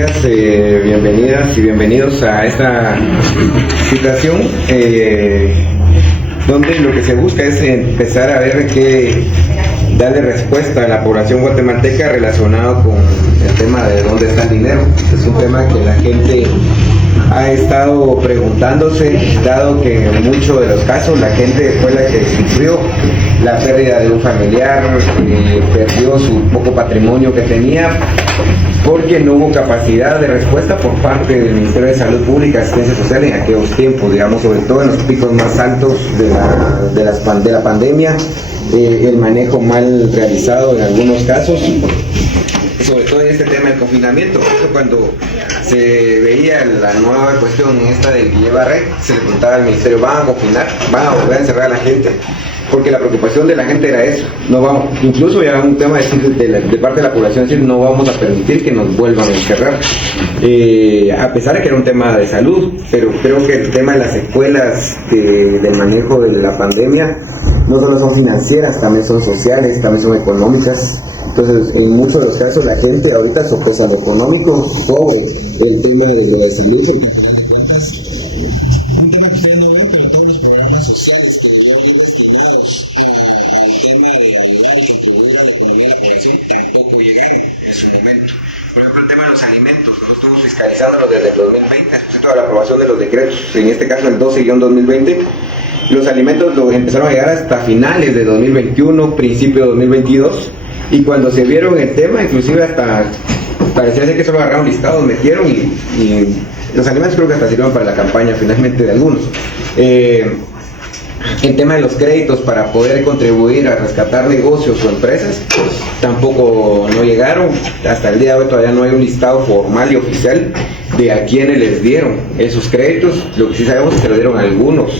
días, bienvenidas y bienvenidos a esta situación donde lo que se busca es empezar a ver darle respuesta a la población guatemalteca relacionado con el tema de dónde está el dinero. Es un tema que la gente ha estado preguntándose, dado que en muchos de los casos la gente fue la que sufrió la pérdida de un familiar, perdió su poco patrimonio que tenía porque no hubo capacidad de respuesta por parte del Ministerio de Salud Pública y Asistencia Social en aquellos tiempos, digamos, sobre todo en los picos más altos de la pandemia, el manejo mal realizado en algunos casos, sobre todo en este tema del confinamiento. Cuando se veía la nueva cuestión esta del Guille Barret, se le preguntaba al ministerio: ¿van a confinar? ¿Van a volver a encerrar a la gente? Porque la preocupación de la gente era eso. No vamos, incluso ya un tema de parte de la población, decir: no vamos a permitir que nos vuelvan a encerrar, a pesar de que era un tema de salud. Pero creo que el tema de las secuelas del manejo de la pandemia no solo son financieras, también son sociales, también son económicas. Entonces, en muchos de los casos, la gente ahorita soporta lo económico sobre el tema de la salud, porque al final de cuentas, un tema que ustedes no ven, pero todos los programas sociales que debieron ir destinados al tema de ayudar y contribuir a la economía de la población tampoco llegaron en su momento. Por ejemplo, el tema de los alimentos, nosotros estuvimos fiscalizándolo desde el 2020, respecto a la aprobación de los decretos, en este caso el 12-2020, los alimentos empezaron a llegar hasta finales de 2021, principio de 2022, y cuando se vieron el tema, inclusive hasta parecía ser que solo agarraron listados, metieron y los alimentos creo que hasta sirvieron para la campaña finalmente de algunos. El tema de los créditos para poder contribuir a rescatar negocios o empresas tampoco no llegaron. Hasta el día de hoy todavía no hay un listado formal y oficial de a quienes les dieron esos créditos. Lo que sí sabemos es que lo dieron a algunos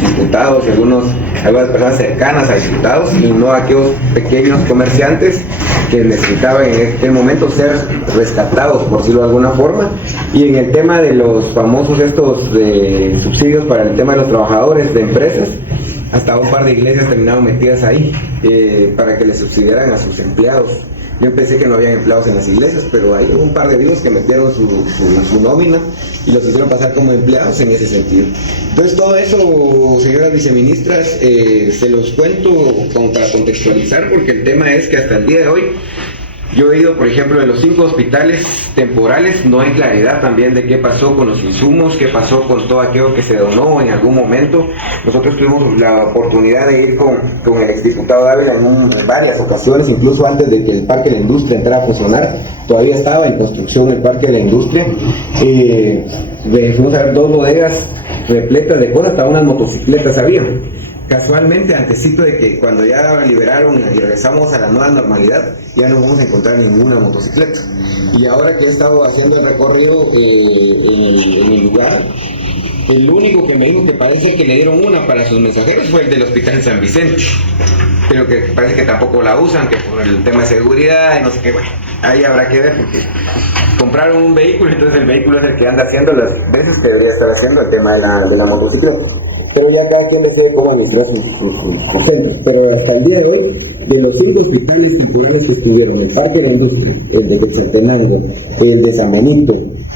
diputados, algunas personas cercanas a diputados, y no a aquellos pequeños comerciantes que necesitaban en este momento ser rescatados, por decirlo de alguna forma. Y en el tema de los famosos estos de subsidios para el tema de los trabajadores de empresas, hasta un par de iglesias terminaron metidas ahí para que les subsidiaran a sus empleados. Yo pensé que no habían empleados en las iglesias, pero hay un par de vivos que metieron su nómina y los hicieron pasar como empleados en ese sentido. Entonces, todo eso, señoras viceministras, se los cuento como para contextualizar, porque el tema es que hasta el día de hoy, yo he ido, por ejemplo, de los 5 hospitales temporales, no hay claridad también de qué pasó con los insumos, qué pasó con todo aquello que se donó en algún momento. Nosotros tuvimos la oportunidad de ir con el exdiputado Dávila en varias ocasiones, incluso antes de que el Parque de la Industria entrara a funcionar, todavía estaba en construcción el Parque de la Industria. Fuimos a ver 2 bodegas repletas de cosas, hasta unas motocicletas había. Casualmente, antesito de que cuando ya liberaron y regresamos a la nueva normalidad, ya no vamos a encontrar ninguna motocicleta. Y ahora que he estado haciendo el recorrido en el lugar, el único que me dijo que parece que le dieron una para sus mensajeros fue el del Hospital San Vicente, pero que parece que tampoco la usan, que por el tema de seguridad y no sé qué. Bueno, ahí habrá que ver, porque compraron un vehículo, entonces el vehículo es el que anda haciendo las veces que debería estar haciendo el tema de la motocicleta. Pero ya cada quien decide cómo administrar su centro. Pero hasta el día de hoy, de los 5 hospitales temporales que estuvieron, el Parque de la Industria, el de Quetzaltenango, el de San Benito,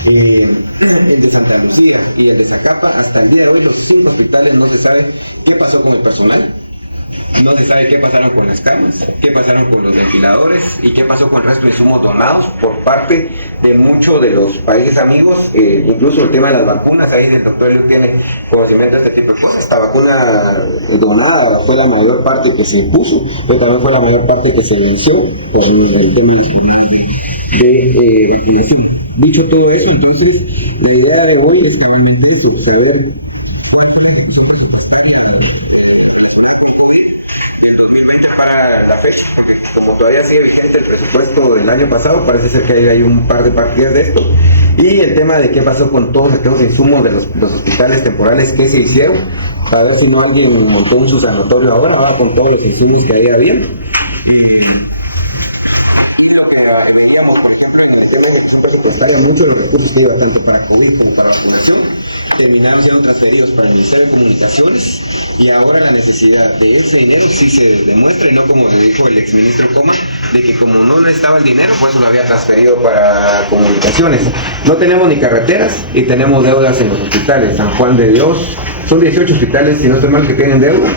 el de Santa Lucía y el de Zacapa, hasta el día de hoy los 5 hospitales no se sabe qué pasó con el personal, no se sabe qué pasaron con las camas, qué pasaron con los ventiladores y qué pasó con el resto de insumos donados por parte de muchos de los países amigos. Incluso el tema de las vacunas, ahí el doctor Eliud tiene conocimiento de este tipo de cosas. Esta vacuna donada fue la mayor parte que se impuso, pero también fue la mayor parte que se venció por el tema de dicho todo eso. Entonces la idea de hoy es realmente saber para la fecha, porque como todavía sigue vigente el presupuesto del año pasado, parece ser que hay un par de partidas de esto, y el tema de qué pasó con todos aquellos insumos de los hospitales temporales que se hicieron, a ver si no alguien montó un sanatorio ahora con todos los insumos que ahí había. Presupuestaria mucho de los recursos que iba tanto para COVID como para vacunación, terminaron siendo transferidos para el Ministerio de Comunicaciones, y ahora la necesidad de ese dinero sí se demuestra, y no como le dijo el exministro Coma, de que como no necesitaba el dinero, por eso lo había transferido para comunicaciones. No tenemos ni carreteras y tenemos deudas en los hospitales. San Juan de Dios, son 18 hospitales, si no estoy mal, que tienen deuda.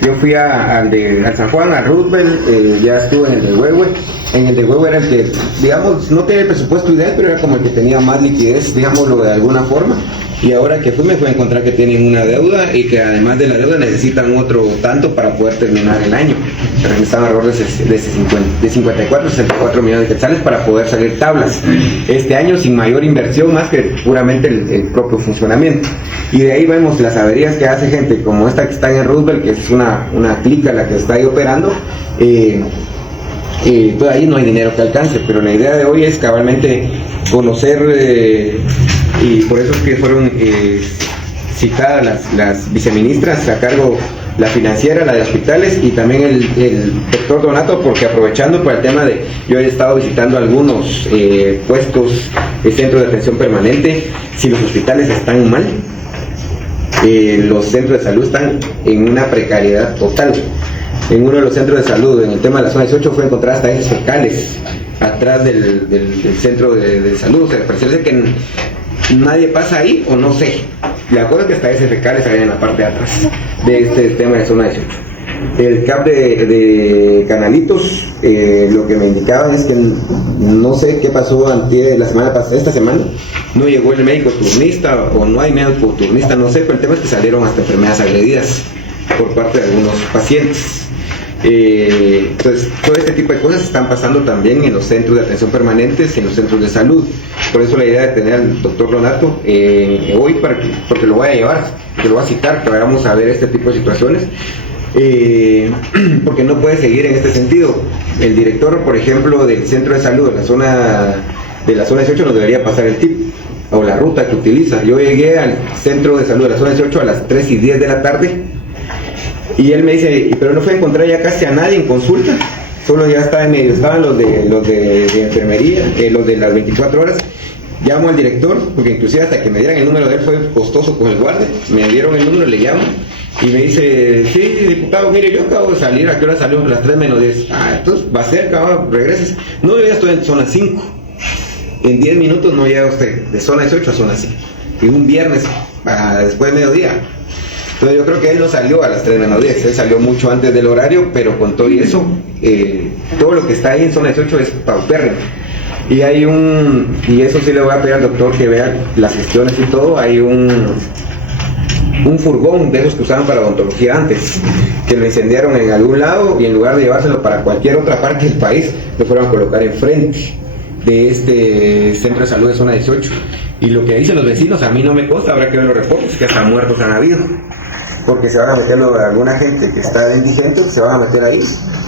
Yo fui al San Juan, a Roosevelt, ya estuve en el de Huehue. En el de Huehue era el que, digamos, no tenía el presupuesto ideal, pero era como el que tenía más liquidez, digámoslo de alguna forma. Y ahora que fui me fui a encontrar que tienen una deuda y que además de la deuda necesitan otro tanto para poder terminar el año. Necesitan alrededor de 54, 64 millones de quetzales para poder salir tablas este año sin mayor inversión más que puramente el propio funcionamiento. Y de ahí vemos las averías que hace gente como esta que está en Roosevelt, que es una clica la que está ahí operando. Pues ahí no hay dinero que alcance, pero la idea de hoy es cabalmente conocer, y por eso es que fueron citadas las viceministras a cargo, la financiera, la de hospitales, y también el doctor Donato, porque aprovechando por el tema de, yo he estado visitando algunos puestos de centros de atención permanente. Si los hospitales están mal, los centros de salud están en una precariedad total. En uno de los centros de salud, en el tema de la zona 18, fue encontrar hasta heces fecales atrás del centro de salud. O sea, parece que nadie pasa ahí, o no sé. La cosa es que hasta heces fecales hay en la parte de atrás de este tema de zona 18. El CAP de Canalitos, lo que me indicaban es que no sé qué pasó la semana pasada, esta semana, no llegó el médico turnista, o no hay médico turnista, no sé, pero el tema es que salieron hasta enfermedades agredidas por parte de algunos pacientes. Entonces, todo este tipo de cosas están pasando también en los centros de atención permanentes y en los centros de salud. Por eso la idea de tener al doctor Donato hoy, porque lo voy a llevar, porque lo voy a citar, que vayamos a ver este tipo de situaciones, porque no puede seguir en este sentido. El director, por ejemplo, del centro de salud de la zona 18 nos debería pasar el tip o la ruta que utiliza. Yo llegué al centro de salud de la zona 18 a las 3:10 de la tarde, y él me dice, pero no fue a encontrar ya casi a nadie en consulta, solo ya estaba en medio, estaban los de enfermería, los de las 24 horas. Llamo al director, porque inclusive hasta que me dieran el número de él fue costoso con el guardia. Me dieron el número, le llamo y me dice, sí, diputado, mire, yo acabo de salir, ¿a qué hora salió? A las 3:10. Entonces va cerca, regreses. No, yo ya estoy en zona 5. En 10 minutos no llega usted de zona 18 a zona 5. Y un viernes, después de mediodía. Entonces yo creo que él no salió a las 3:10, él salió mucho antes del horario, pero con todo y eso, todo lo que está ahí en zona 18 es paupérrimo. Y y eso sí le voy a pedir al doctor que vea las gestiones y todo, hay un furgón de esos que usaban para odontología antes, que lo incendiaron en algún lado, y en lugar de llevárselo para cualquier otra parte del país, lo fueron a colocar enfrente de este centro de salud de zona 18. Y lo que dicen los vecinos, a mí no me consta, habrá que ver los reportes, que hasta muertos han habido, porque se van a meter alguna gente que está indigente, se van a meter ahí,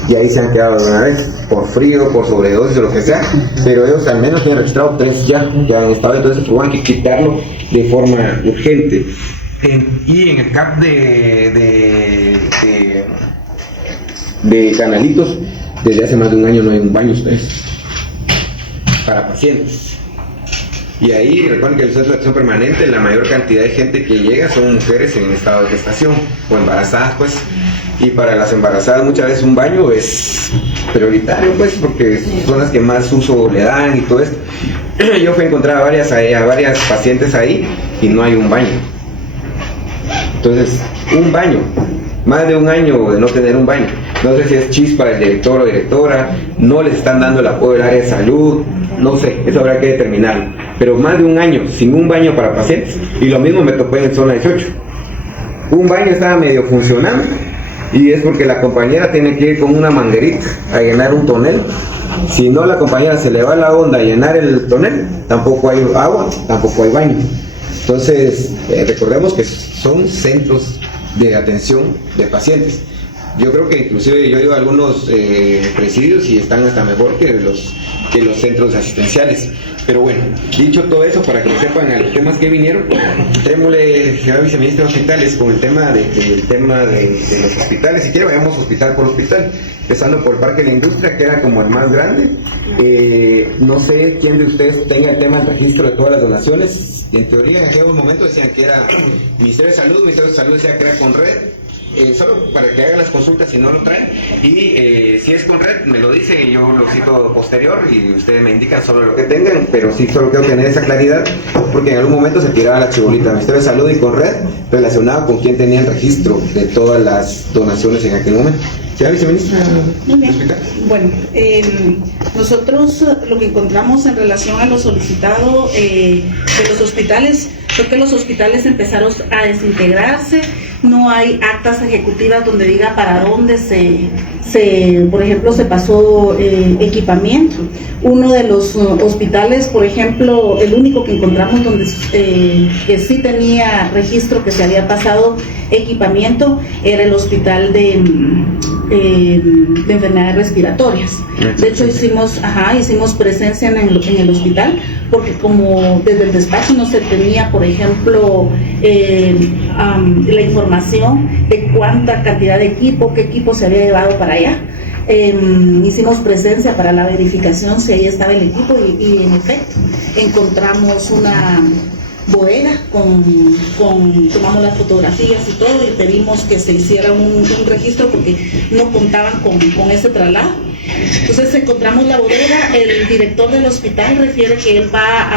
y ahí se han quedado de una vez, por frío, por sobredosis o lo que sea, pero ellos al menos tienen registrado 3 ya han estado, entonces pues, hay que quitarlo de forma urgente. Y en el CAP de Canalitos, desde hace más de un año no hay un baño, ustedes, para pacientes. Y ahí recuerden que el centro de acción permanente, la mayor cantidad de gente que llega son mujeres en estado de gestación o embarazadas, pues. Y para las embarazadas muchas veces un baño es prioritario, pues, porque son las que más uso le dan y todo esto. Yo fui a encontrar a varias pacientes ahí y no hay un baño. Entonces, un baño, más de un año de no tener un baño. No sé si es chispa del director o directora, no les están dando el apoyo del área de salud, no sé, eso habrá que determinarlo. Pero más de un año sin un baño para pacientes, y lo mismo me tocó en zona 18. Un baño estaba medio funcionando, y es porque la compañera tiene que ir con una manguerita a llenar un tonel. Si no, la compañera se le va la onda a llenar el tonel, tampoco hay agua, tampoco hay baño. Entonces, recordemos que son centros de atención de pacientes. Yo creo que inclusive yo he ido a algunos presidios y están hasta mejor que los centros asistenciales. Pero bueno, dicho todo eso, para que sepan a los temas que vinieron, entrémosle, señora viceministra de Hospitales, con el tema de los hospitales. Si quiere, vayamos hospital por hospital, empezando por el Parque de la Industria, que era como el más grande. No sé quién de ustedes tenga el tema del registro de todas las donaciones. En teoría, en aquel momento decían que era Ministerio de Salud decía que era con red. Solo para que hagan las consultas si no lo traen, y si es con red me lo dicen y yo lo cito posterior y ustedes me indican sobre lo que tengan, pero sí solo quiero tener esa claridad porque en algún momento se tiraba la chibolita Ministerio de Salud y con red relacionado con quién tenía el registro de todas las donaciones en aquel momento. Señora viceministra. Muy bien. Bueno, nosotros lo que encontramos en relación a lo solicitado de los hospitales fue que los hospitales empezaron a desintegrarse. No hay actas ejecutivas donde diga para dónde por ejemplo, se pasó equipamiento. Uno de los hospitales, por ejemplo, el único que encontramos donde que sí tenía registro que se había pasado equipamiento era el hospital de enfermedades respiratorias. De hecho, hicimos presencia en el hospital porque como desde el despacho no se tenía, por ejemplo, la información de cuánta cantidad de equipo, qué equipo se había llevado para allá. Hicimos presencia para la verificación si ahí estaba el equipo y en efecto encontramos una bodega tomamos las fotografías y todo y pedimos que se hiciera un registro porque no contaban con ese traslado. Entonces encontramos la bodega, el director del hospital refiere que él va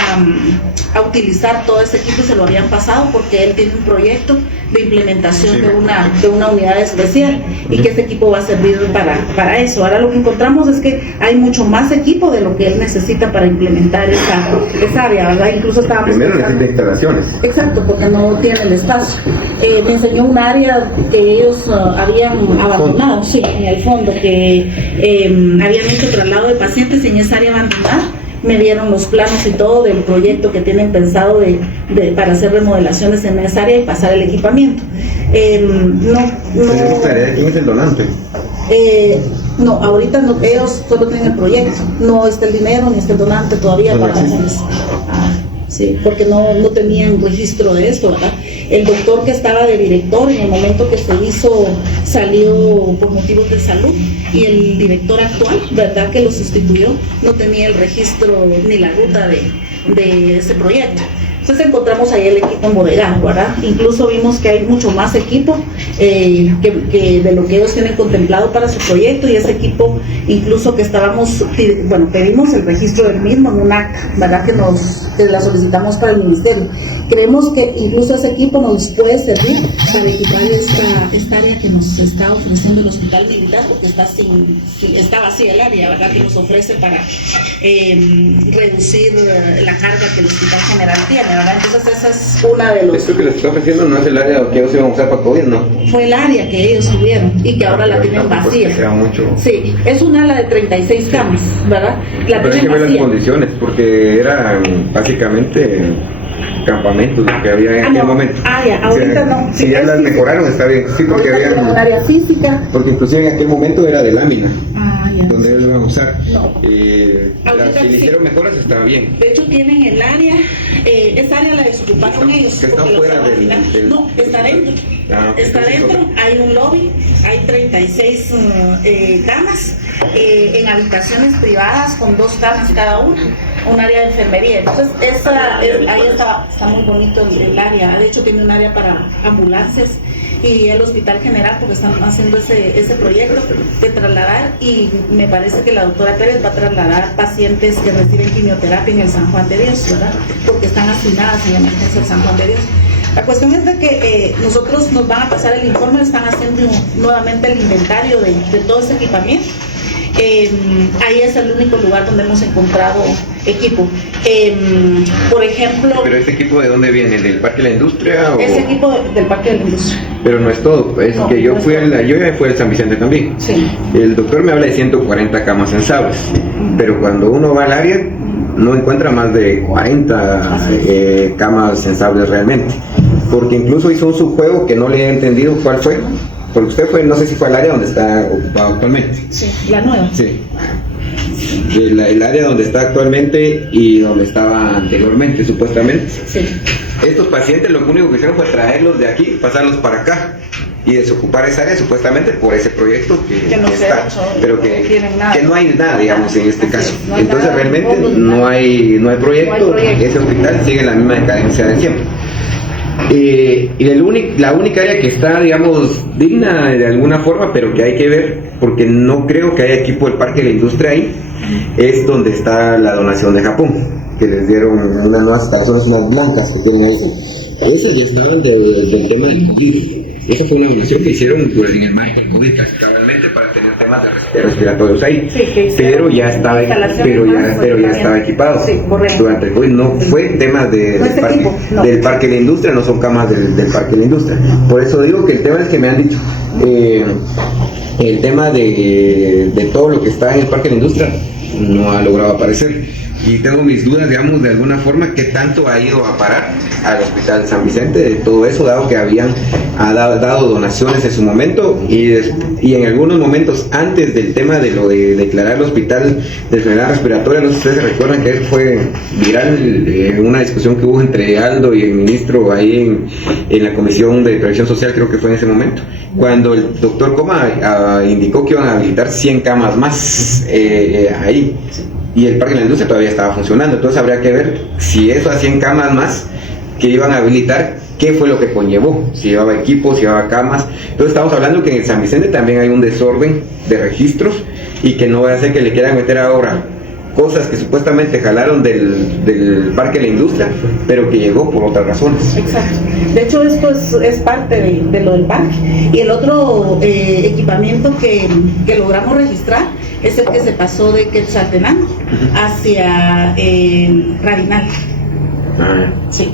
a utilizar todo ese equipo y se lo habían pasado porque él tiene un proyecto de implementación de una unidad especial y que ese equipo va a servir para eso. Ahora lo que encontramos es que hay mucho más equipo de lo que él necesita para implementar esa área, ¿verdad? Incluso estábamos primero necesita instalaciones. Exacto, porque no tiene el espacio. Me enseñó un área que ellos habían abandonado, sí, en el fondo, que habían hecho traslado de pacientes en esa área abandonada. Me dieron los planos y todo del proyecto que tienen pensado para hacer remodelaciones en esa área y pasar el equipamiento. ¿Tenemos tarea de quién es el donante? No, ahorita no, ellos solo tienen el proyecto, no está el dinero ni está el donante todavía para eso. Sí, porque no tenían registro de esto, ¿verdad? El doctor que estaba de director en el momento que se hizo salió por motivos de salud y el director actual, ¿verdad?, que lo sustituyó, no tenía el registro ni la ruta de ese proyecto. Entonces encontramos ahí el equipo embodegado, ¿verdad? Incluso vimos que hay mucho más equipo que de lo que ellos tienen contemplado para su proyecto y ese equipo incluso que pedimos el registro del mismo en un acta, ¿verdad? Que la solicitamos para el ministerio. Creemos que incluso ese equipo nos puede servir para equipar esta área que nos está ofreciendo el hospital militar porque está vacía el área, ¿verdad? Que nos ofrece para reducir la carga que el hospital general tiene, ¿verdad? Entonces esa es una de los... Esto que les está ofreciendo no es el área que ellos iban a usar para COVID, ¿no? Fue el área que ellos subieron y que ahora la tienen vacía. Sí, es un ala de 36 camas, ¿verdad? La pero hay que ver las condiciones porque eran básicamente campamentos que había en aquel momento. Ahorita no. Si ya las mejoraron está bien, sí, porque había un área física. Porque inclusive en aquel momento era de lámina. Donde ellos lo iban a usar. No. Si le hicieron mejoras estaba bien. De hecho tienen el área, esa área la desocuparon ellos. Que está fuera del... No, está dentro. Está dentro, hay un lobby, hay 36 camas en habitaciones privadas con 2 camas cada una, un área de enfermería. Entonces ahí está muy bonito el área. De hecho tiene un área para ambulancias y el hospital general porque están haciendo ese proyecto de trasladar y me parece que la doctora Pérez va a trasladar pacientes que reciben quimioterapia en el San Juan de Dios, ¿verdad? Porque están asignadas en emergencia del San Juan de Dios. La cuestión es de que nosotros nos van a pasar el informe, están haciendo nuevamente el inventario de todo ese equipamiento. Ahí es el único lugar donde hemos encontrado equipo. Por ejemplo... ¿Pero ese equipo de dónde viene? ¿Del Parque de la Industria? Ese equipo del Parque de la Industria. Pero no es todo, es que yo ya fui al San Vicente también. Sí. El doctor me habla de 140 camas sensables, pero cuando uno va al área no encuentra más de 40 camas sensables realmente, porque incluso hizo un subjuego que no le he entendido cuál fue, porque usted fue, no sé si fue al área donde está ocupado actualmente. Sí, la nueva. Sí. El área donde está actualmente y donde estaba anteriormente, supuestamente. Sí. Estos pacientes lo único que hicieron fue traerlos de aquí, pasarlos para acá y desocupar esa área supuestamente por ese proyecto que no está, pero que no hay nada, digamos, en este caso. No entonces nada, realmente no hay proyecto, ese hospital sigue en la misma decadencia de siempre. Y la única área que está, digamos, digna de alguna forma, pero que hay que ver, porque no creo que haya equipo del Parque de la Industria ahí, es donde está la donación de Japón, que les dieron unas nuevas instalaciones, unas blancas que tienen ahí. Esas ya estaban del tema del COVID. Esa fue una donación que hicieron pues, en el marco del COVID, casi cabalmente, para tener temas de respiratorios ahí. Sí, pero ya estaba equipado. Sí, durante el COVID. No fue temas del Parque de la Industria, no son camas del Parque de la Industria. Por eso digo que el tema es que me han dicho, el tema de todo lo que está en el Parque de la Industria no ha logrado aparecer. Y tengo mis dudas, digamos, de alguna forma, qué tanto ha ido a parar al Hospital San Vicente de todo eso, dado que ha dado donaciones en su momento y en algunos momentos antes del tema de lo de declarar el hospital de enfermedad respiratoria. No sé si ustedes se recuerdan que fue viral una discusión que hubo entre Aldo y el ministro ahí en la Comisión de Previsión Social, creo que fue en ese momento, cuando el doctor Coma indicó que iban a habilitar 100 camas más ahí. Y el Parque de la Industria todavía estaba funcionando, entonces habría que ver si eso a 100 camas más que iban a habilitar, qué fue lo que conllevó, si llevaba equipos, si llevaba camas. Entonces estamos hablando que en el San Vicente también hay un desorden de registros y que no va a ser que le quieran meter ahora cosas que supuestamente jalaron del Parque de la Industria, pero que llegó por otras razones. Exacto. De hecho, esto es parte de lo del parque. Y el otro equipamiento que logramos registrar es el que se pasó de Quetzaltenango hacia Radinal. Sí.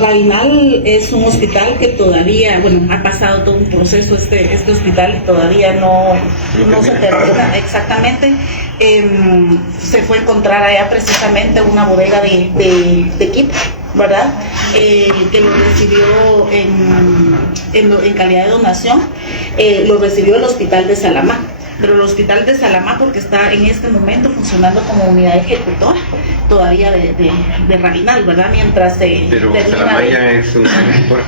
Radinal es un hospital que todavía, ha pasado todo un proceso este hospital y todavía no se termina exactamente. Se fue a encontrar allá precisamente una bodega de equipo, ¿verdad? Que lo recibió en calidad de donación, lo recibió el Hospital de Salamá. Pero el Hospital de Salamá, porque está en este momento funcionando como unidad ejecutora todavía de Radinal, ¿verdad? Mientras pero Salamá ya es una ejecutora.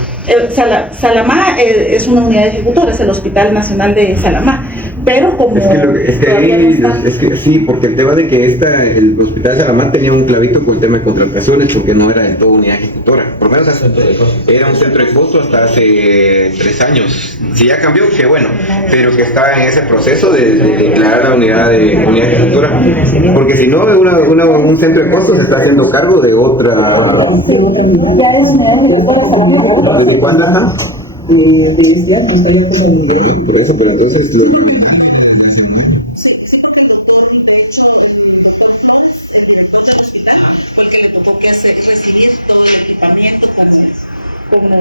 Salamá es una unidad ejecutora, es el Hospital Nacional de Salamá. Pero como sí, porque el tema de que el Hospital de Salamá tenía un clavito con el tema de contrataciones, porque no era del todo unidad ejecutora. Por lo menos era un centro de costo hasta hace 3 años. Si ya cambió, qué bueno, pero que estaba en ese proceso de declarar la unidad ejecutora, porque si no, un centro de costos se está haciendo cargo de otra. Pero entonces recibir todo el equipamiento como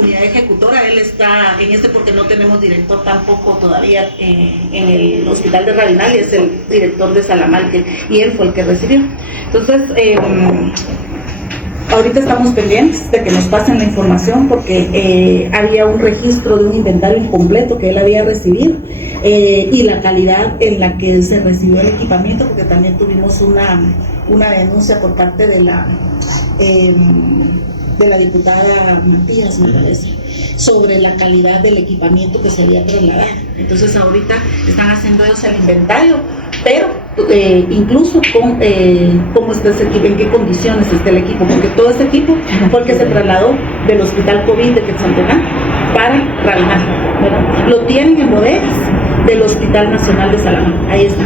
unidad ejecutora. Él está en porque no tenemos director tampoco todavía en el Hospital de Radinal, y es el director de Salamal, y él fue el que recibió. Entonces, ahorita estamos pendientes de que nos pasen la información, porque había un registro de un inventario incompleto que él había recibido, y la calidad en la que se recibió el equipamiento, porque también tuvimos una denuncia por parte de la diputada Matías, me parece, sobre la calidad del equipamiento que se había trasladado. Entonces ahorita están haciendo ellos el inventario, pero incluso con cómo está ese equipo, en qué condiciones está el equipo, porque todo ese equipo fue el que se trasladó del Hospital COVID de Quetzaltenango para Radinal, ¿verdad? Lo tienen en bodegas del Hospital Nacional de Salamá, ahí está.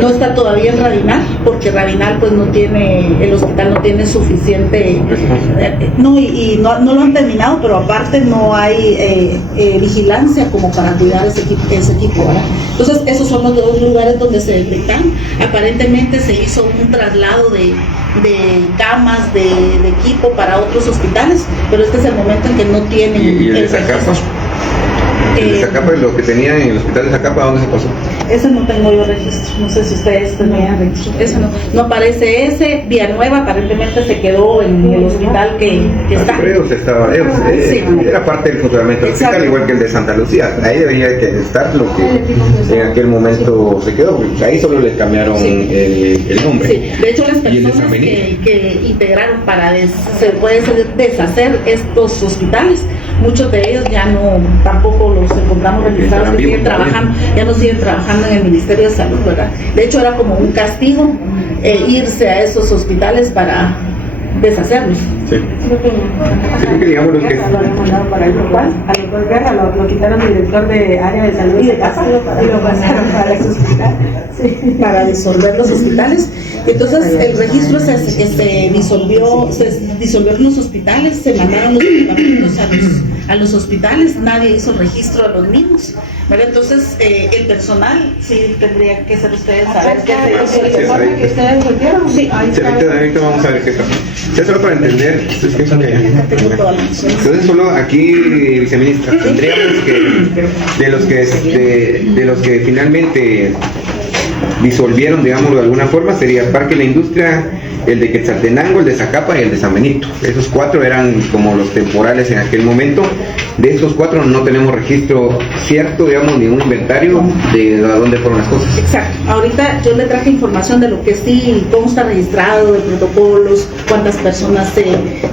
No está todavía en Radinal, porque Radinal pues el hospital no tiene suficiente, y no lo han terminado, pero aparte no hay vigilancia como para cuidar ese equipo, ¿verdad? Entonces esos son los 2 lugares donde se detectan. Aparentemente se hizo un traslado de camas, de equipo para otros hospitales, pero este es el momento en que no tienen el registro. El de Zacapa, lo que tenía en el hospital de Zacapa, ¿dónde se pasó? Ese no tengo yo registro, no sé si ustedes tenían registro. Ese no aparece ese. Villanueva aparentemente se quedó en el hospital que está. Era parte del funcionamiento del hospital, igual que el de Santa Lucía. Ahí debería estar lo que en aquel momento se quedó. Ahí solo le cambiaron el nombre. Sí, de hecho las personas que integraron para se puede deshacer estos hospitales, muchos de ellos ya tampoco los encontramos registrados, que siguen trabajando, ya no siguen trabajando en el Ministerio de Salud, ¿verdad? De hecho era como un castigo irse a esos hospitales para deshacerlos. Sí. Que digamos los que para el cual a los Guerra lo quitaron del director de área de salud y de casa y lo pasaron para ese hospital, sí, para disolver los hospitales. Entonces el registro se disolvieron los hospitales, se mandaron los equipamientos a los hospitales, nadie hizo el registro de los mismos, ¿vale? Entonces el personal sí tendría que ser ustedes saber qué se hizo. que ustedes volvieron. Sí, ahorita vamos a ver qué está. Ya solo para entender, entonces solo aquí, viceministra, tendríamos que de los que finalmente disolvieron, digamos de alguna forma, sería Parque La Industria, el de Quetzaltenango, el de Zacapa y el de San Benito. Esos 4 eran como los temporales en aquel momento. De estos 4 no tenemos registro cierto, digamos, ni un inventario de a dónde fueron las cosas. Exacto. Ahorita yo le traje información de lo que sí consta registrado, de protocolos, cuántas personas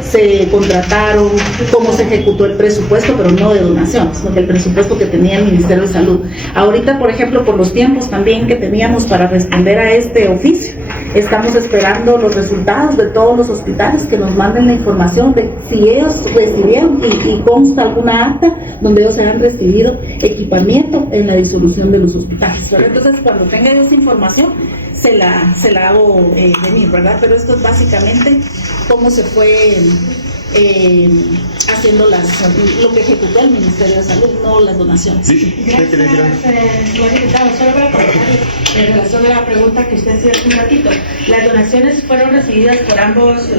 se contrataron, cómo se ejecutó el presupuesto, pero no de donación, sino que el presupuesto que tenía el Ministerio de Salud. Ahorita, por ejemplo, por los tiempos también que teníamos para responder a este oficio, estamos esperando los resultados de todos los hospitales que nos manden la información de si ellos recibieron y consta alguna acta donde ellos hayan recibido equipamiento en la disolución de los hospitales, ¿verdad? Entonces cuando tenga esa información se la hago venir, ¿verdad? Pero esto es básicamente cómo se fue haciendo lo que ejecutó el Ministerio de Salud, no las donaciones. Gracias, señor diputado. Solo para comentar en relación a la pregunta que usted hacía hace un ratito, las donaciones fueron recibidas por ambos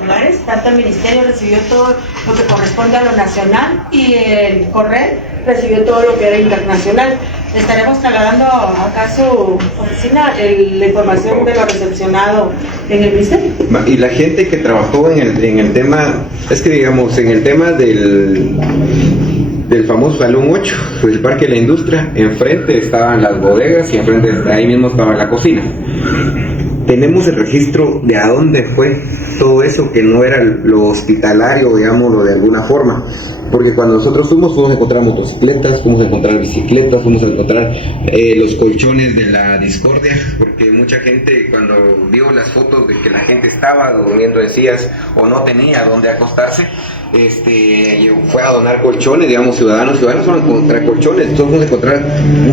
lugares, tanto el Ministerio recibió todo lo que corresponde a lo nacional y el CORRED recibió todo lo que era internacional. Estaremos trasladando acá a su oficina la información de lo recepcionado en el ministerio. Y la gente que trabajó en el tema, es que digamos, en el tema del famoso Salón 8, del Parque de la Industria, enfrente estaban las bodegas y enfrente ahí mismo estaba la cocina. Tenemos el registro de a dónde fue todo eso que no era lo hospitalario, digámoslo de alguna forma. Porque cuando nosotros fuimos a encontrar motocicletas, fuimos a encontrar bicicletas, fuimos a encontrar los colchones de la discordia, porque mucha gente cuando vio las fotos de que la gente estaba durmiendo en sillas o no tenía dónde acostarse, fue a donar colchones, digamos, ciudadanos fueron a encontrar colchones, todos fuimos a encontrar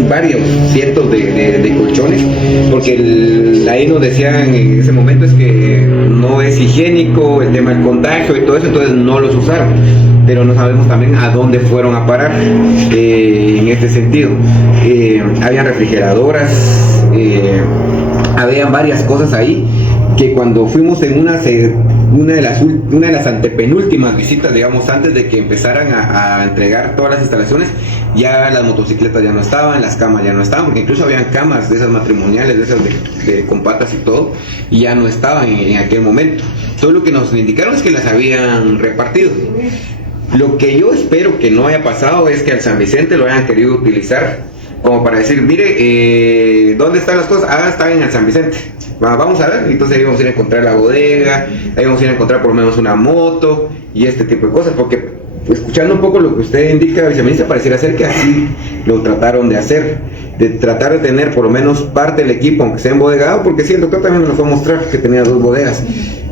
varios cientos de colchones, porque ahí nos decían en ese momento es que no es higiénico el tema del contagio y todo eso, entonces no los usaron. Pero no sabemos también a dónde fueron a parar en este sentido. Habían refrigeradoras, habían varias cosas ahí que cuando fuimos en una de las antepenúltimas visitas, digamos, antes de que empezaran a entregar todas las instalaciones, ya las motocicletas ya no estaban, las camas ya no estaban, porque incluso habían camas de esas matrimoniales, de esas con patas y todo, y ya no estaban en aquel momento. Todo lo que nos indicaron es que las habían repartido. Lo que yo espero que no haya pasado es que al San Vicente lo hayan querido utilizar como para decir, mire, ¿dónde están las cosas? Están en el San Vicente. Vamos a ver, entonces ahí vamos a ir a encontrar la bodega, ahí vamos a ir a encontrar por lo menos una moto y este tipo de cosas, porque escuchando un poco lo que usted indica, viceministra, pareciera ser que así lo trataron de hacer, de tratar de tener por lo menos parte del equipo, aunque sea embodegado, porque sí, el doctor también nos fue a mostrar que tenía 2 bodegas,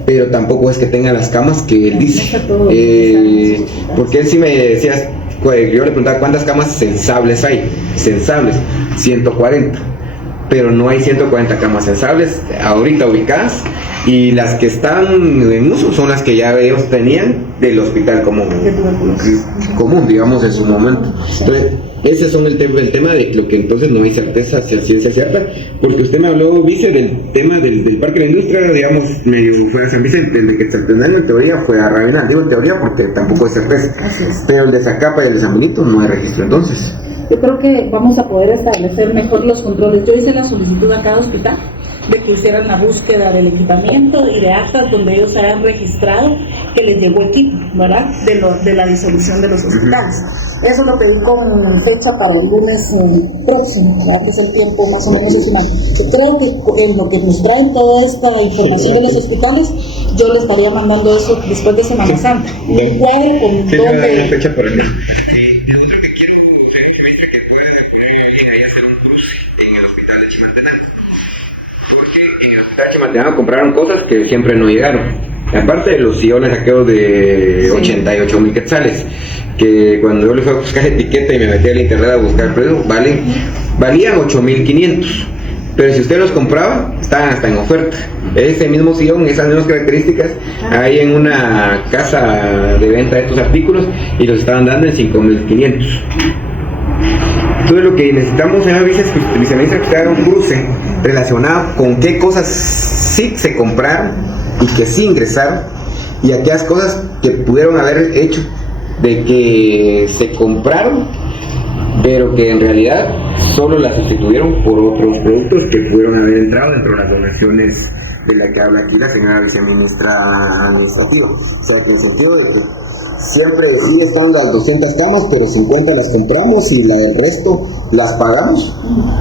pero tampoco es que tenga las camas que él dice, porque él sí me decía, yo le preguntaba cuántas camas sensables hay, 140, pero no hay 140 camas sensables ahorita ubicadas, y las que están en uso son las que ya ellos tenían del hospital común, digamos, en su momento. Entonces, ese son el tema de lo que entonces no hay certeza si es ciencia cierta, porque usted me habló, vice, del tema del Parque de la Industria, digamos, medio fue a San Vicente, el de Quetzaltenango en teoría fue a Ravenal, digo en teoría porque tampoco hay certeza, pero el de Zacapa y el de San Benito no hay registro entonces. Yo creo que vamos a poder establecer mejor los controles. Yo hice la solicitud a cada hospital de que hicieran la búsqueda del equipamiento y de actas donde ellos hayan registrado que les llegó equipo, ¿verdad? De la disolución de los hospitales. Eso lo pedí con fecha para el lunes próximo, ¿verdad? Que es el tiempo más o menos estimado. Yo creo que en lo que nos traen toda esta información de los hospitales, yo les estaría mandando eso después de Semana Santa. Un cuadro con dónde... fecha para el mes. En el hospital Chimaltenango compraron cosas que siempre no llegaron. Aparte de los sillones saqueos de 88,000 quetzales, que cuando yo les fui a buscar etiqueta y me metí al internet a buscar el precio, valían 8,500. Pero si usted los compraba, estaban hasta en oferta. Ese mismo sillón, esas mismas características, hay en una casa de venta de estos artículos y los estaban dando en 5,500. Entonces lo que necesitamos, señora viceministra, que usted haga un cruce relacionado con qué cosas sí se compraron y que sí ingresaron, y aquellas cosas que pudieron haber hecho de que se compraron, pero que en realidad solo las sustituyeron por otros productos que pudieron haber entrado dentro de las donaciones de la que habla aquí la señora viceministra administrativa. O sea, en el sentido de que siempre sí están las 200 camas, pero 50 las compramos y la del resto las pagamos.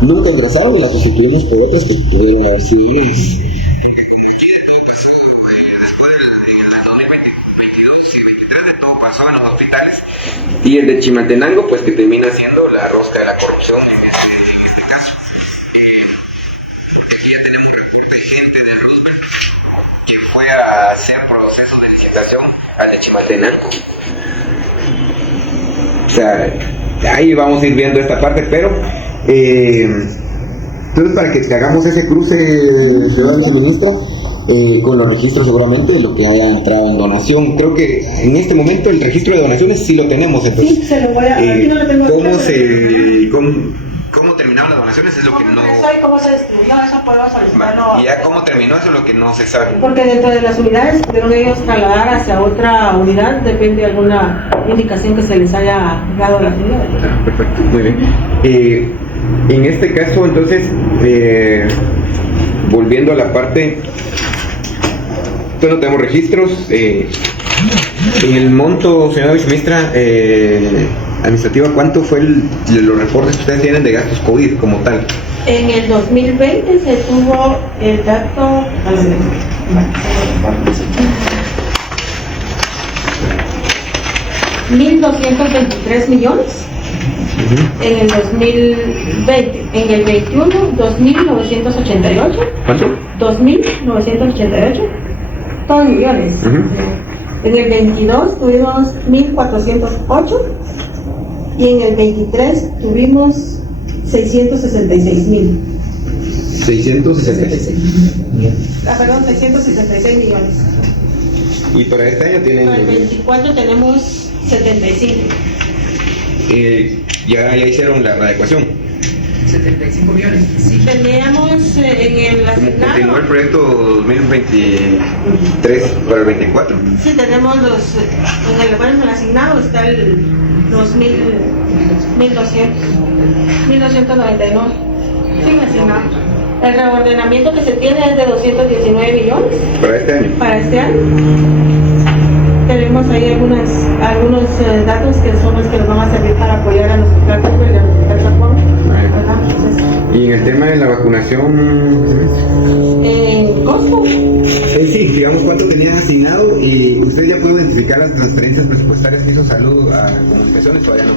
Nunca ingresaron y las sustituimos por otras que pudieron haber sido. Y el de Chimaltenango, pues que termina siendo la rosca de la corrupción en este caso. Aquí ya tenemos reporte de gente de Roosevelt que fue a hacer procesos de licitación al de Chimaltenango. O sea, ahí vamos a ir viendo esta parte, pero entonces para que hagamos ese cruce, señora viceministra, con los registros seguramente de lo que haya entrado en donación. Creo que en este momento el registro de donaciones sí lo tenemos, entonces. Sí, se lo voy a... aquí no lo tengo. ¿Cómo terminaron las donaciones? Es lo que no... ¿Y cómo se distribuyó? Eso podemos solicitarlo. Y ya cómo terminó, eso es lo que no se sabe. Porque dentro de las unidades pudieron ellos trasladar hacia otra unidad, depende de alguna indicación que se les haya dado a las unidades. Perfecto, muy bien. En este caso, entonces, volviendo a la parte... no tenemos registros. En el monto, señora viceministra administrativa, ¿cuánto fue los reportes que ustedes tienen de gastos COVID como tal? En el 2020 se tuvo el dato... 1.223 millones. En el 2020, en el 21, 2.988. ¿Cuánto? 2.988. Todos millones. En el 22 tuvimos 1.408 y en el 23 tuvimos 666.000. 666. Perdón, 666 millones. Y para este año tienen... Para el 24 tenemos 75. Ya hicieron la adecuación. 75 millones. Sí, teníamos en el asignado. Continúa el proyecto 2023 para el 24. Sí, tenemos en el asignado está los 1.299. Sí, asignado. El reordenamiento que se tiene es de 219 millones. Para este año. Para este año. Tenemos ahí algunos datos que son los que nos van a servir para apoyar a los hospitales de la plataforma. Y en el tema de la vacunación, ¿en costo? sí, digamos cuánto tenían asignado, y usted ya puede identificar las transferencias presupuestarias que hizo Salud a Comunicaciones, todavía no.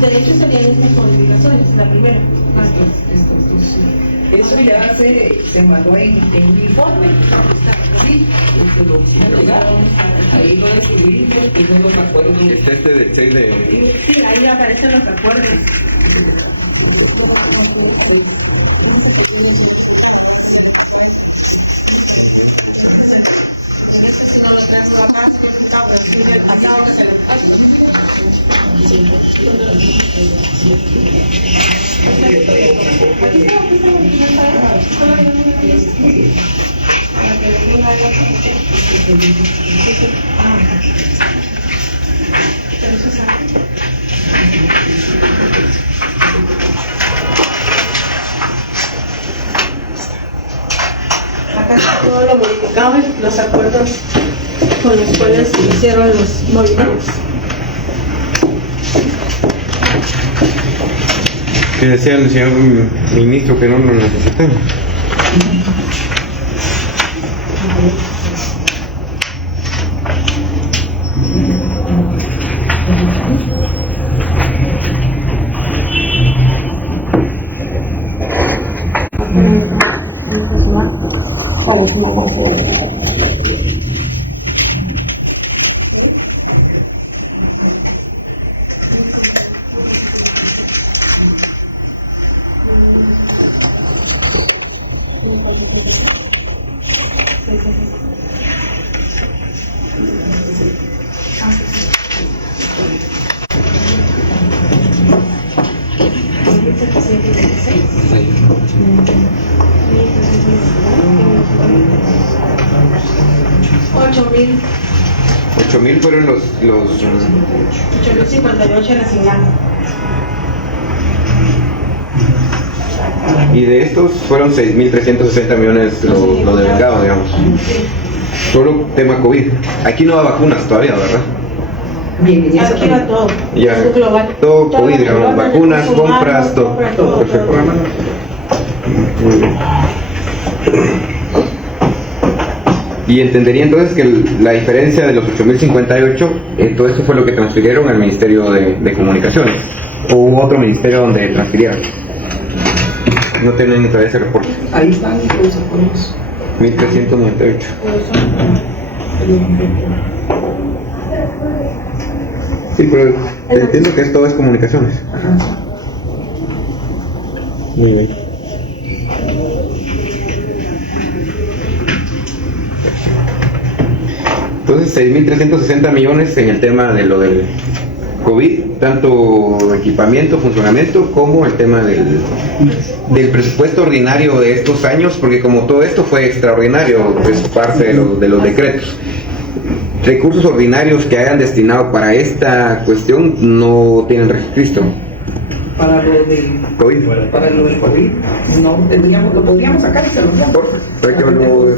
De hecho serían estas modificaciones, la primera. Eso ya se mandó en un informe. Sí, ahí lo recibimos y no nos acuerdo. Es este del 6 de... Sí, ahí aparecen los acuerdos. No lo tengo acá, el pasado que se le puso. Acá está todo lo modificado y los acuerdos con los cuales se hicieron los movimientos. Que decía el señor ministro que no lo necesitan. $8,000 fueron los 8,058 en asignado. y de estos fueron 6,360 millones lo de becado, digamos. Solo tema COVID. Aquí no va vacunas todavía, ¿verdad? Bien, y eso Aquí va todo. Ya, Es global. todo COVID, digamos, vacunas, compras, todo. Perfecto. Muy bien. Y entendería entonces que la diferencia de los 8,058, todo esto fue lo que transfirieron al Ministerio de Comunicaciones. ¿O hubo otro ministerio donde transfirieron? No tienen todavía ese reporte. ahí están los acuerdos. 1,398. Sí, pero entiendo que esto es comunicaciones. Muy bien. Entonces, 6,360 millones en el tema de lo del COVID, tanto equipamiento, funcionamiento, como el tema del presupuesto ordinario de estos años, porque como todo esto fue extraordinario, es parte de los decretos. Recursos ordinarios que hayan destinado para esta cuestión no tienen registro. Para lo del COVID. para lo del COVID, no tendríamos, lo podríamos sacar y se lo damos.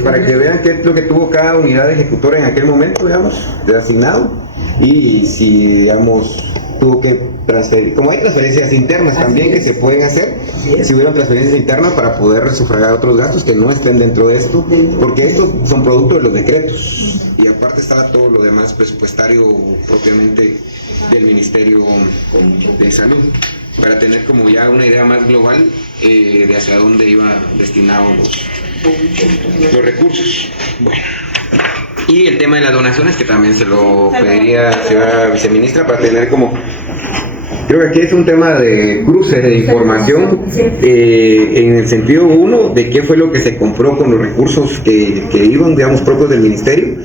Para que vean qué es lo que tuvo cada unidad ejecutora en aquel momento, digamos, de asignado, y si, digamos, tuvo que transferir, como hay transferencias internas también que se pueden hacer, si hubieron transferencias internas para poder sufragar otros gastos que no estén dentro de esto, porque estos son producto de los decretos, y aparte está todo lo demás presupuestario propiamente del Ministerio de Salud, para tener como ya una idea más global de hacia dónde iban destinados los recursos. Bueno. Y el tema de las donaciones, que también se lo pediría a la señora viceministra para tener como... Creo que aquí es un tema de cruce de información en el sentido uno de qué fue lo que se compró con los recursos que iban, digamos, propios del ministerio,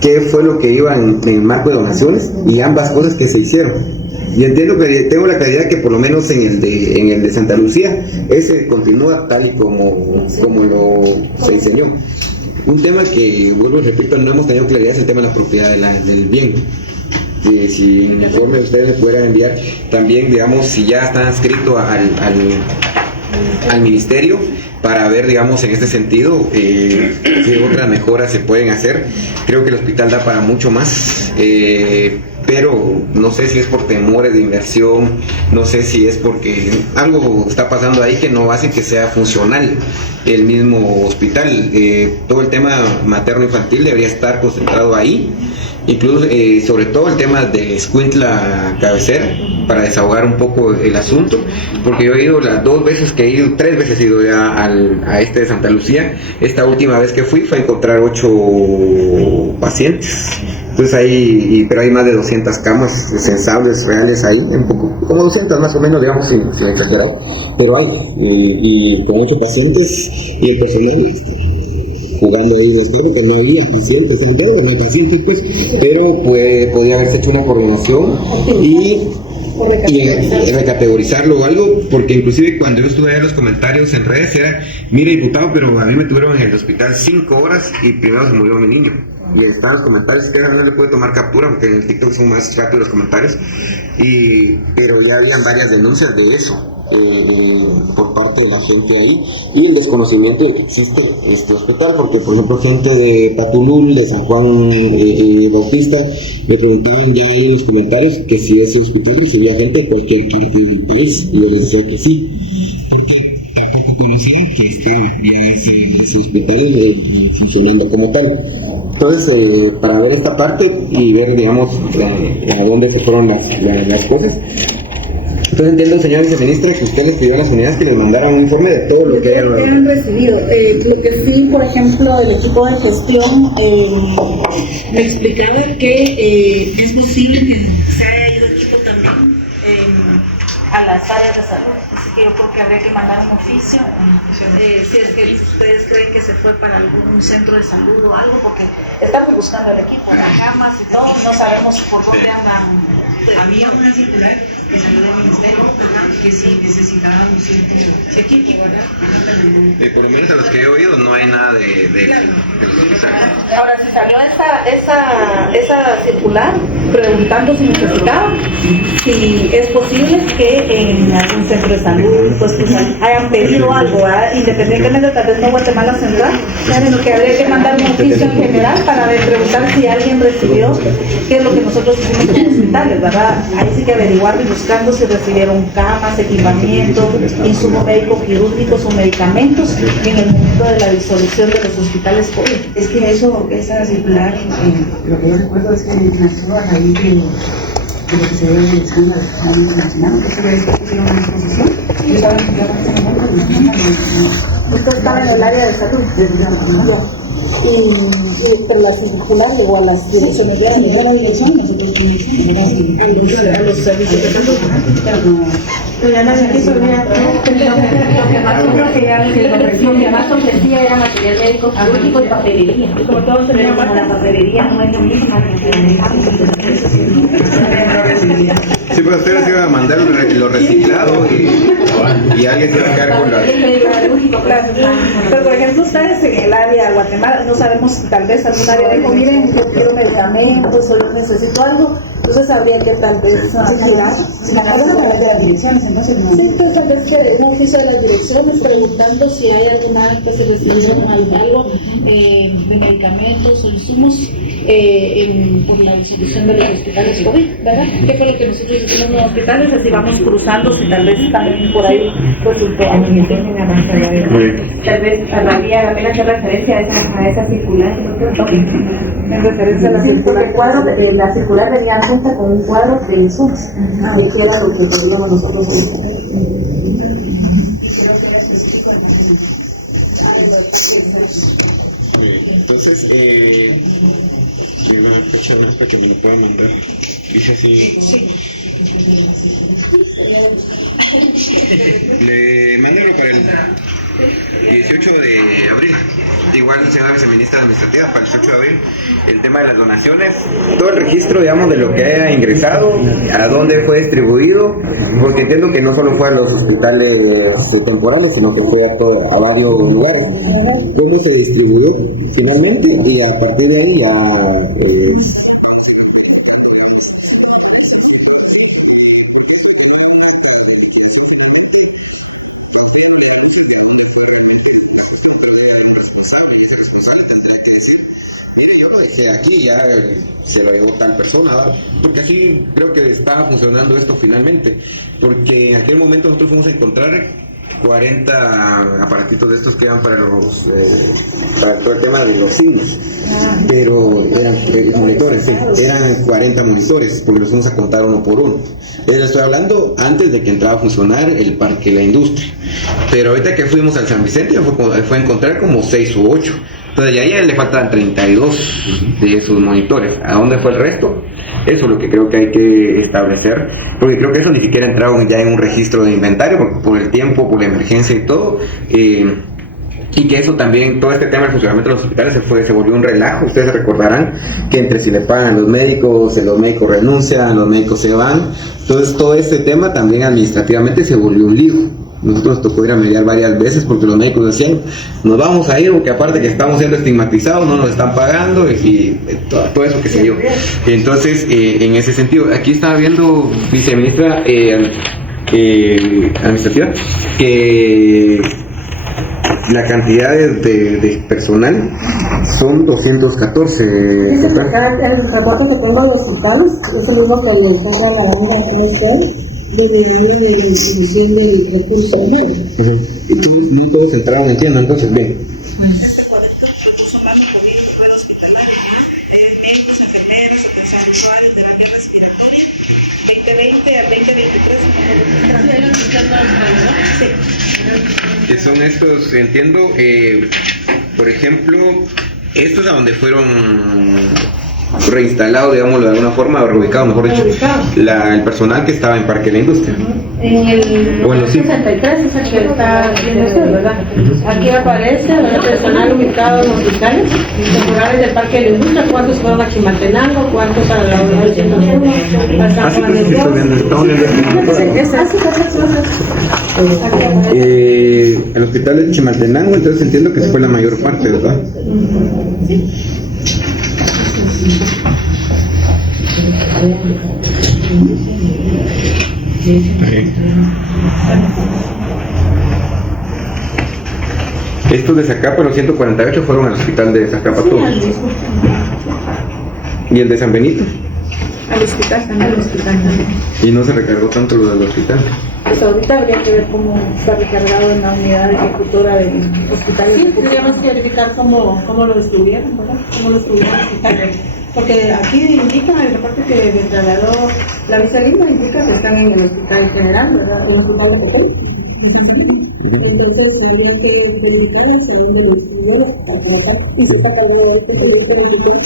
qué fue lo que iba en el marco de donaciones y ambas cosas que se hicieron. Y entiendo que tengo la claridad que por lo menos en el de Santa Lucía, ese continúa tal y como lo se diseñó. Un tema que, vuelvo y repito, no hemos tenido claridad es el tema de la propiedad del bien. Si en el informe ustedes me pudieran enviar también, digamos, si ya está adscrito al ministerio, para ver, digamos, en este sentido, qué otras mejoras se pueden hacer. Creo que el hospital da para mucho más, pero no sé si es por temores de inversión, no sé si es porque algo está pasando ahí que no hace que sea funcional el mismo hospital. Todo el tema materno-infantil debería estar concentrado ahí, incluso sobre todo el tema de Escuintla Cabecera, para desahogar un poco el asunto, porque yo he ido las 2 veces que he ido, 3 veces he ido ya a este de Santa Lucía. Esta última vez que fui fue a encontrar 8 pacientes. Entonces pero hay más de 200 camas sensables, reales ahí, un poco, como 200 más o menos, digamos, sin exagerar, pero hay, y con 8 pacientes, y el personal jugando ahí después, porque no había pacientes, no hay pacientes, pues, pero podía haberse hecho una coordinación, y y recategorizarlo o algo, porque inclusive cuando yo estuve en los comentarios en redes era, mire diputado, pero a mí me tuvieron en el hospital 5 horas y primero se murió mi niño. Y están los comentarios que no le puede tomar captura porque en el TikTok son más rápidos los comentarios, pero ya habían varias denuncias de eso. Por parte de la gente ahí y el desconocimiento de que existe este hospital, porque por ejemplo gente de Patulul, de San Juan Bautista me preguntaban ya ahí en los comentarios que si ese hospital recibía gente de cualquier parte del país, y yo les decía que sí, porque tampoco conocían que estaba ya ese hospital funcionando como tal. Entonces, para ver esta parte y ver, digamos, a dónde se fueron las cosas. Entonces entiendo, señor viceministro, que usted les pidió a las unidades que les mandaran un informe de todo lo que han recibido. Lo que sí, por ejemplo, el equipo de gestión me explicaba que es posible que se haya ido equipo también a las áreas de salud. Así que yo creo que habría que mandar un oficio si es que ustedes creen que se fue para algún centro de salud o algo, porque estamos buscando el equipo, las camas y todo, no sabemos por dónde andan. Había una circular que salió del ministerio, que si necesitábamos cierto equipo, ¿verdad? Por lo menos a los que he oído no hay nada de los hospitales. Ahora, si salió esa circular preguntando si necesitaban, si es posible que en algún centro de salud pues hayan pedido algo, ¿verdad? Independientemente tal vez no Guatemala Central, sino que habría que mandar un oficio en general para preguntar si alguien recibió, qué es lo que nosotros hicimos en los hospitales, ¿verdad? Ahí sí que averiguar y buscando si recibieron camas, equipamiento, insumos médicos quirúrgicos o medicamentos en el momento de la disolución de los hospitales COVID. Es que esa circular, lo que yo recuerdo es que nació a raíz de lo que se ve en el escándalo internacional, que se hicieron una exposición. Yo estaba en ese momento. Usted estaba en el área de salud. Pero la circular llegó a las direcciones de la dirección, nosotros a los servicios de salud. Pero ya nadie quiso ver. Lo que más ofrecía era material médico quirúrgico y papelería. Y como todos tenían la papelería, no es lo mismo. Sí, pues ustedes iban a mandar lo reciclado y alguien se va a quedar con la... Pero por ejemplo, ustedes en el área de Guatemala, no sabemos si tal vez algún área dijo, miren, yo quiero medicamentos o yo necesito algo, entonces habría que tal vez girar. Si la cosa a través de las direcciones, entonces no. Sí, entonces tal vez que un oficio de las direcciones preguntando si hay alguna acta, si recibieron algo de medicamentos o insumos por la disolución de los hospitales COVID, ¿verdad? ¿Qué fue lo que nosotros hicimos en los hospitales? Así vamos cruzando, si tal vez también por ahí resultó alguien que tenga avanzada. Tal vez habría la pena hacer referencia a esa circular. En referencia a la circular. El cuadro de la circular venía junta con un cuadro de insumos, que era lo que podíamos nosotros hacer. Entonces, una fecha más para que me lo pueda mandar. Dice así. Le mándelo para el 18 de abril. Igual, señora viceministra administrativa, para el 18 de abril, el tema de las donaciones, todo el registro, digamos, de lo que haya ingresado, a dónde fue distribuido, porque entiendo que no solo fue a los hospitales temporales, sino que fue a varios lugares. ¿Cómo se distribuyó finalmente? Y a partir de ahí ya... aquí ya se lo llevó tal persona, ¿verdad? Porque así creo que estaba funcionando esto finalmente, porque en aquel momento nosotros fuimos a encontrar 40 aparatitos de estos que eran para para todo el tema de los signos, pero eran monitores, sí, eran 40 monitores, porque los fuimos a contar uno por uno. Estoy hablando antes de que entraba a funcionar el parque La Industria, pero ahorita que fuimos al San Vicente fue a encontrar como 6 u 8. Entonces ya le faltan 32 de esos monitores. ¿A dónde fue el resto? Eso es lo que creo que hay que establecer, porque creo que eso ni siquiera ha entrado ya en un registro de inventario, por el tiempo, por la emergencia y todo. Y que eso también, todo este tema del funcionamiento de los hospitales se volvió un relajo. Ustedes recordarán que entre si le pagan los médicos renuncian, los médicos se van. Entonces todo este tema también administrativamente se volvió un lío. Nosotros nos tocó ir a mediar varias veces porque los médicos decían, nos vamos a ir porque aparte que estamos siendo estigmatizados, no nos están pagando y todo eso que se dio. Entonces, en ese sentido, aquí estaba viendo, viceministra administrativa, que la cantidad de personal son 214. El reporte que tengo de hospitales es el mismo que le pongo a la onda de división de recursos humanos. Entonces, no todos entraron, entiendo, entonces, bien. Que son estos, entiendo, por ejemplo, estos a donde fueron reinstalados, digámoslo de alguna forma, o reubicados, mejor dicho, el personal que estaba en Parque de la Industria. En el 63 es el que está viendo usted, ¿verdad? Aquí aparece el personal ubicado en hospitales temporales del Parque de la Industria, cuántos fueron a Chimaltenango, cuántos a la Unidad 101, Así que sí, estamos viendo el hospital de Chimaltenango, entonces entiendo que fue la mayor parte, ¿verdad? Sí. Estos de Zacapa, los 148 fueron al hospital de Zacapa todos. ¿Y el de San Benito? Al hospital también. ¿Y no se recargó tanto lo del hospital? Pues ahorita habría que ver cómo está recargado en la unidad ejecutora del hospital. Sí, tendríamos que verificar cómo lo distribuyeron, ¿verdad? Cómo lo distribuyeron al hospital. Porque aquí indica el reporte que me trasladó la viceministra, indica que están en el hospital general, ¿verdad? En el hospital de Copel. Entonces, habría que verificar el segundo de la distribuidora para tratar y se está pagando este servicio de hospital.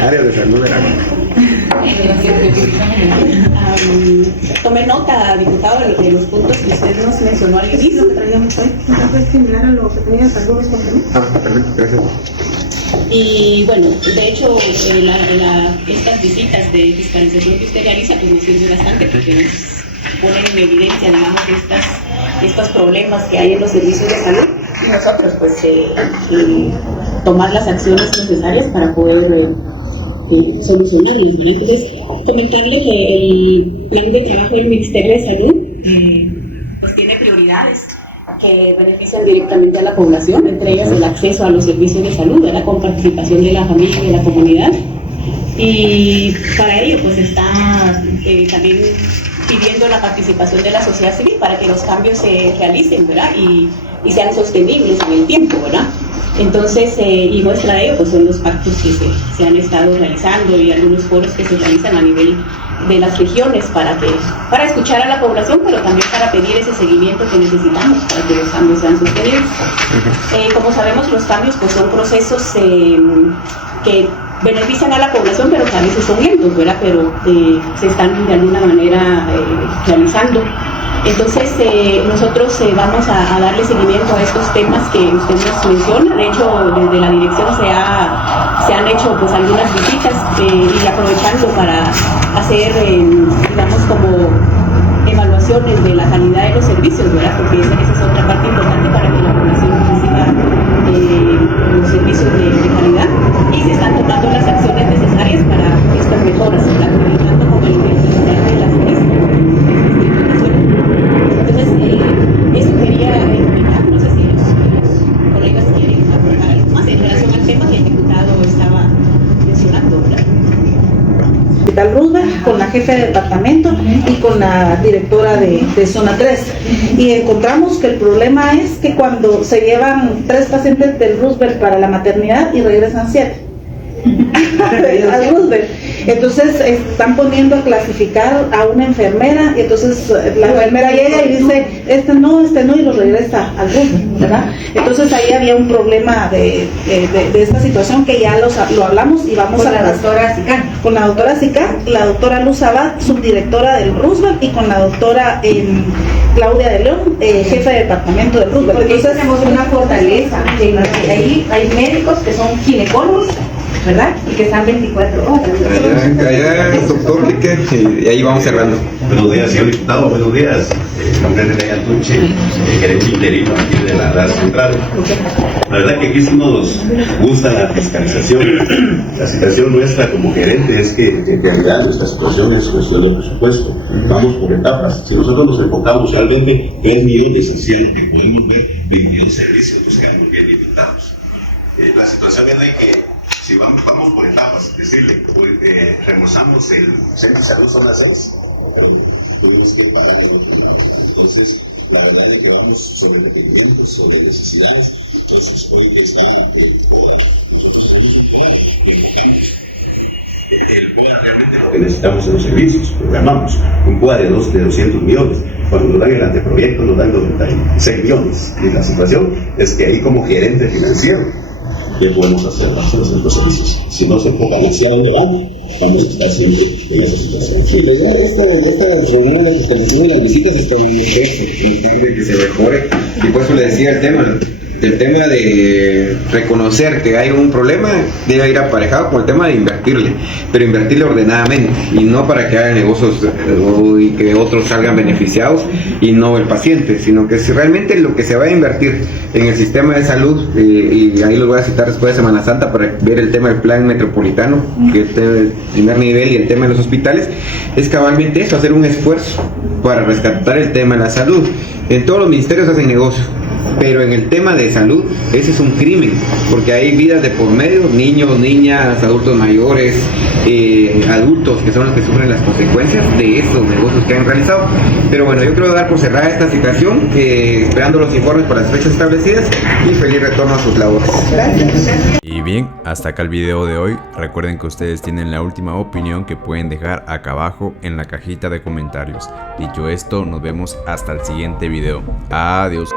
Área de salud de la Tomé nota, diputado, de los puntos que usted nos mencionó al inicio que traíamos hoy. Es similar a lo que tenían algunos contenidos. Perfecto, gracias. Y bueno, de hecho, estas visitas de fiscalización que usted realiza pues nos sirve bastante porque nos ponen en evidencia, digamos, estos problemas que hay en los servicios de salud y nosotros pues tomar las acciones necesarias para poder solucionarlas. Entonces, comentarle que el plan de trabajo del Ministerio de Salud pues tiene prioridades que benefician directamente a la población, entre ellas el acceso a los servicios de salud, ¿verdad? Con participación de la familia y de la comunidad. Y para ello pues está también pidiendo la participación de la sociedad civil para que los cambios se realicen, ¿verdad? Y sean sostenibles en el tiempo, ¿verdad? Entonces, y muestra de ello pues son los pactos que se han estado realizando y algunos foros que se realizan a nivel de las regiones para escuchar a la población, pero también para pedir ese seguimiento que necesitamos para que los cambios sean sostenibles. Como sabemos, los cambios pues son procesos que benefician a la población, pero que a veces son lentos, ¿verdad? Pero se están de alguna manera realizando. Entonces, nosotros vamos a darle seguimiento a estos temas que usted nos menciona. De hecho, desde la dirección se han hecho pues algunas visitas y aprovechando para hacer, digamos, como evaluaciones de la calidad de los servicios, ¿verdad? Porque esa es otra parte importante para que la población reciba los servicios de calidad y se están tomando las acciones necesarias para estas mejoras, ¿verdad? Coordinando con el Ministerio de las Empresas. Eso quería comentar, no sé si los colegas quieren aportar algo más en relación al tema que el diputado estaba mencionando, ¿verdad? Hospital Roosevelt, con la jefe de departamento y con la directora de zona 3. Y encontramos que el problema es que cuando se llevan 3 pacientes del Roosevelt para la maternidad y regresan 7. al Roosevelt. Entonces están poniendo a clasificar a una enfermera y entonces la enfermera llega y dice este no y lo regresa al Roosevelt, ¿verdad? Entonces ahí había un problema de esta situación que ya lo hablamos y vamos Con a la doctora Sicán. con la doctora Sicán, la doctora Luz Abad, subdirectora del Roosevelt, y con la doctora Claudia de León, jefa de departamento del Roosevelt. Porque Entonces tenemos una fortaleza, que ahí hay médicos que son ginecólogos, ¿verdad? Y que están 24 horas. Allá, doctor Lique, y ahí vamos cerrando. Buenos días, señor diputado. Buenos días. Nombre de René Antuche, gerente interino aquí de la RAS Central. La verdad que aquí sí nos gusta la fiscalización. La situación nuestra como gerente es que en realidad nuestra situación es cuestión de presupuesto. Vamos por etapas. Si nosotros nos enfocamos realmente 3 millones al cielo, que podemos ver 22 servicios, pues quedamos bien limitados. La situación es de que si vamos por etapas, es decir, remozamos el centro de salud zona 6, tienes que pagar los primeros. Entonces, la verdad es que vamos sobre requerimientos, sobre necesidades. Entonces, hoy está el POA. Nosotros tenemos un POA, el POA realmente lo que necesitamos en los servicios, programamos un POA de 200 millones. Cuando nos dan el anteproyecto nos dan 96 millones. Y la situación es que ahí como gerente financiero, ¿qué podemos hacer? Hacer nuestros servicios. Si no se enfoca hacia dónde vamos, vamos a estar siempre en esa situación. Sí, la idea de estas reuniones, la fiscalización y las visitas es con eso, que se mejore. Y por eso le decía el tema de reconocer que hay un problema debe ir aparejado con el tema de invertirle, pero invertirle ordenadamente y no para que hagan negocios y que otros salgan beneficiados y no el paciente, sino que si realmente lo que se va a invertir en el sistema de salud, y ahí lo voy a citar después de Semana Santa para ver el tema del plan metropolitano, que es el primer nivel, y el tema de los hospitales, es cabalmente eso, hacer un esfuerzo para rescatar el tema de la salud. En todos los ministerios hacen negocio, pero en el tema de salud, ese es un crimen, porque hay vidas de por medio, niños, niñas, adultos mayores, adultos que son los que sufren las consecuencias de esos negocios que han realizado. Pero bueno, yo quiero dar por cerrada esta situación, esperando los informes para las fechas establecidas, y feliz retorno a sus labores. gracias. Y bien, hasta acá el video de hoy. Recuerden que ustedes tienen la última opinión que pueden dejar acá abajo en la cajita de comentarios. Dicho esto, nos vemos hasta el siguiente video. Adiós.